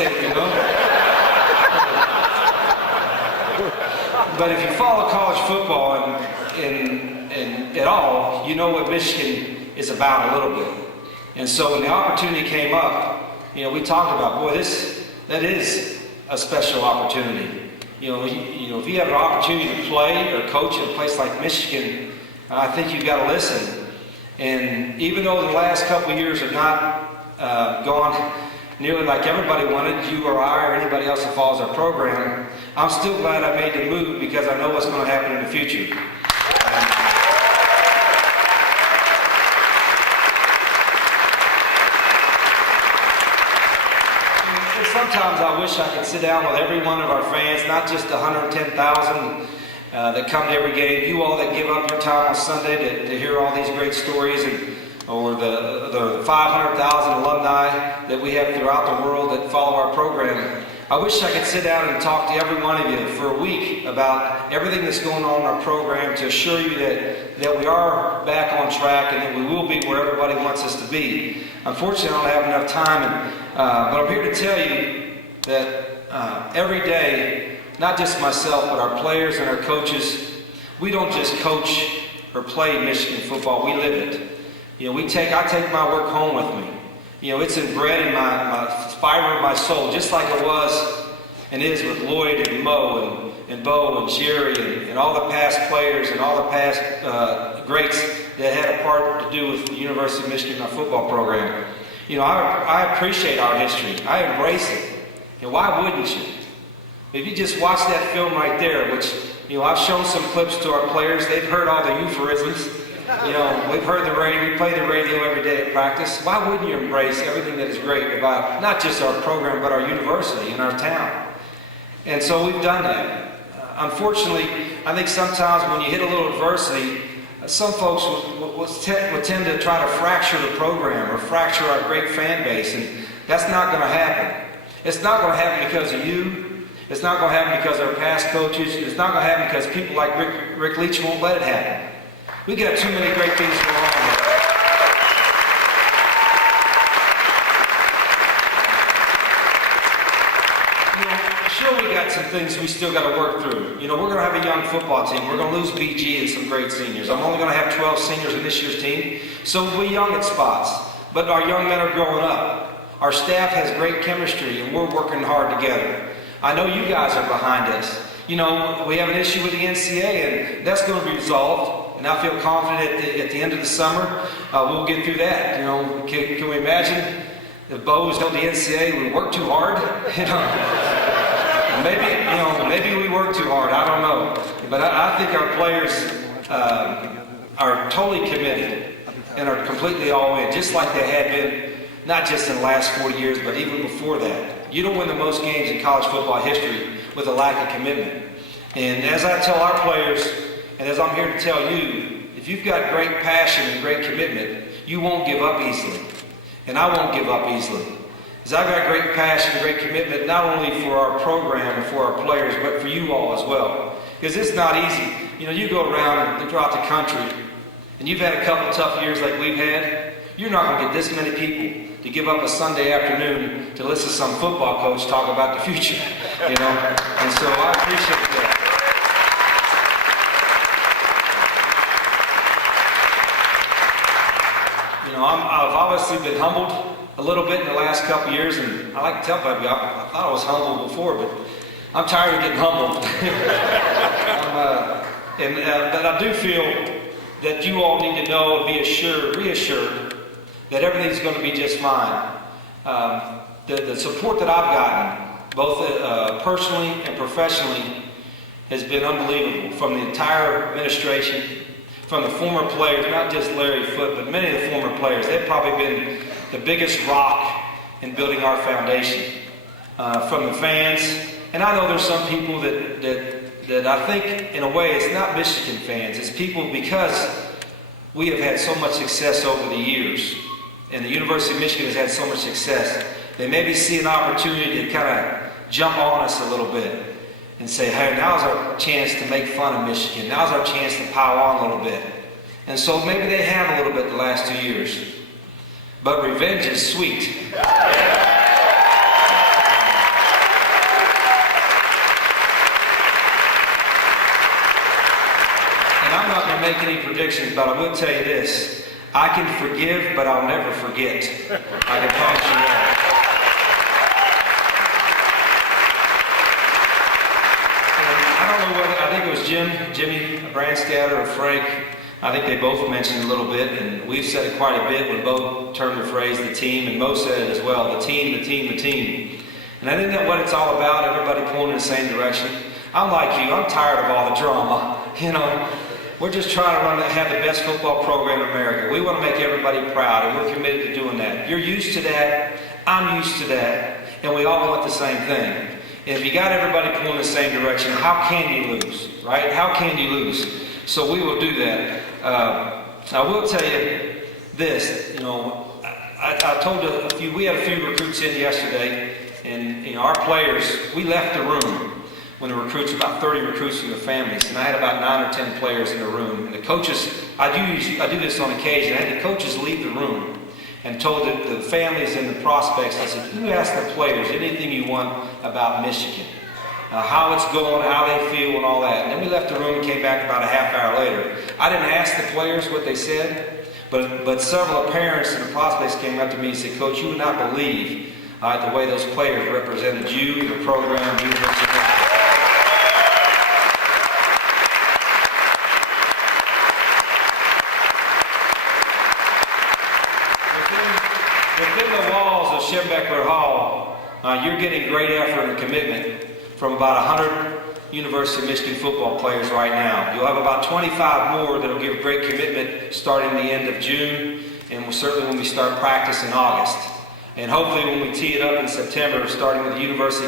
State, you know. But if you follow college football and at all, you know what Michigan is about a little bit. And so when the opportunity came up, you know, we talked about, boy, that is a special opportunity. You know, if you have an opportunity to play or coach at a place like Michigan, I think you've got to listen. And even though the last couple of years have not gone nearly like everybody wanted, you or I or anybody else that follows our program, I'm still glad I made the move because I know what's going to happen in the future. Sometimes I wish I could sit down with every one of our fans, not just the 110,000 that come to every game, you all that give up your time on Sunday to hear all these great stories, or the 500,000 alumni that we have throughout the world that follow our program. I wish I could sit down and talk to every one of you for a week about everything that's going on in our program to assure you that we are back on track and that we will be where everybody wants us to be. Unfortunately, I don't have enough time, but I'm here to tell you that every day, not just myself, but our players and our coaches, we don't just coach or play Michigan football, we live it. You know, I take my work home with me. You know, it's inbred in my fiber of my soul, just like it was and is with Lloyd and Mo and Bo and Jerry and all the past players and all the past greats that had a part to do with the University of Michigan, our football program. You know, I appreciate our history. I embrace it. And why wouldn't you? If you just watch that film right there, which, you know, I've shown some clips to our players, they've heard all the euphemisms. You know, we've heard the radio, we play the radio every day at practice. Why wouldn't you embrace everything that is great about not just our program, but our university and our town? And so we've done that. Unfortunately, I think sometimes when you hit a little adversity, some folks would tend to try to fracture the program or fracture our great fan base, and that's not going to happen. It's not going to happen because of you. It's not going to happen because of our past coaches. It's not going to happen because people like Rick Leach won't let it happen. We got too many great things going on. You know, sure, we got some things we still got to work through. You know, we're going to have a young football team. We're going to lose BG and some great seniors. I'm only going to have 12 seniors in this year's team, so we're young at spots. But our young men are growing up. Our staff has great chemistry, and we're working hard together. I know you guys are behind us. You know, we have an issue with the NCAA, and that's going to be resolved. And I feel confident at the end of the summer, we'll get through that. You know, can we imagine if Bo was told the NCAA we work too hard? You know, maybe we work too hard. I don't know. But I think our players are totally committed and are completely all in, just like they had been, not just in the last 40 years, but even before that. You don't win the most games in college football history with a lack of commitment. And as I tell our players, and as I'm here to tell you, if you've got great passion and great commitment, you won't give up easily. And I won't give up easily. Because I've got great passion and great commitment, not only for our program and for our players, but for you all as well. Because it's not easy. You know, you go around and throughout the country, and you've had a couple tough years like we've had, you're not going to get this many people to give up a Sunday afternoon to listen to some football coach talk about the future. You know? And so I appreciate that. You know, I've obviously been humbled a little bit in the last couple of years, and I like to tell people, I thought I was humbled before, but I'm tired of getting humbled. But I do feel that you all need to know and be reassured that everything's going to be just fine. The support that I've gotten, both personally and professionally, has been unbelievable from the entire administration, from the former players, not just Larry Foote, but many of the former players. They've probably been the biggest rock in building our foundation. From the fans, and I know there's some people that I think, in a way, it's not Michigan fans. It's people because we have had so much success over the years, and the University of Michigan has had so much success. They maybe see an opportunity to kind of jump on us a little bit and say, hey, now's our chance to make fun of Michigan. Now's our chance to pile on a little bit. And so maybe they have a little bit the last 2 years. But revenge is sweet. to make any predictions, but I will tell you this. I can forgive, but I'll never forget. I can promise you that. And I don't know whether, I think it was Jimmy Brandscatter or Frank. I think they both mentioned a little bit, and we've said it quite a bit when Bo termed the phrase the team, and Mo said it as well, the team, the team, the team. And I think that's what it's all about, everybody pulling in the same direction. I'm like you, I'm tired of all the drama. You know, we're just trying to have the best football program in America. We want to make everybody proud, and we're committed to doing that. You're used to that, I'm used to that, and we all want the same thing. And if you got everybody pulling in the same direction, how can you lose, right? How can you lose? So we will do that. I will tell you this, you know, I told we had a few recruits in yesterday, and you know, our players, we left the room when the recruits, about 30 recruits from the families, and I had about 9 or 10 players in the room. And the coaches, I do this on occasion, I had the coaches leave the room and told the families and the prospects, I said, you ask the players anything you want about Michigan. How it's going, how they feel, and all that. And then we left the room and came back about a half hour later. I didn't ask the players what they said, but several parents and the prospects came up to me and said, Coach, you would not believe the way those players represented you, the program, University of Michigan. Within the walls of Schembechler Hall, you're getting great effort and commitment from about 100 University of Michigan football players right now. You'll have about 25 more that will give great commitment starting the end of June, and certainly when we start practice in August. And hopefully when we tee it up in September, starting with the University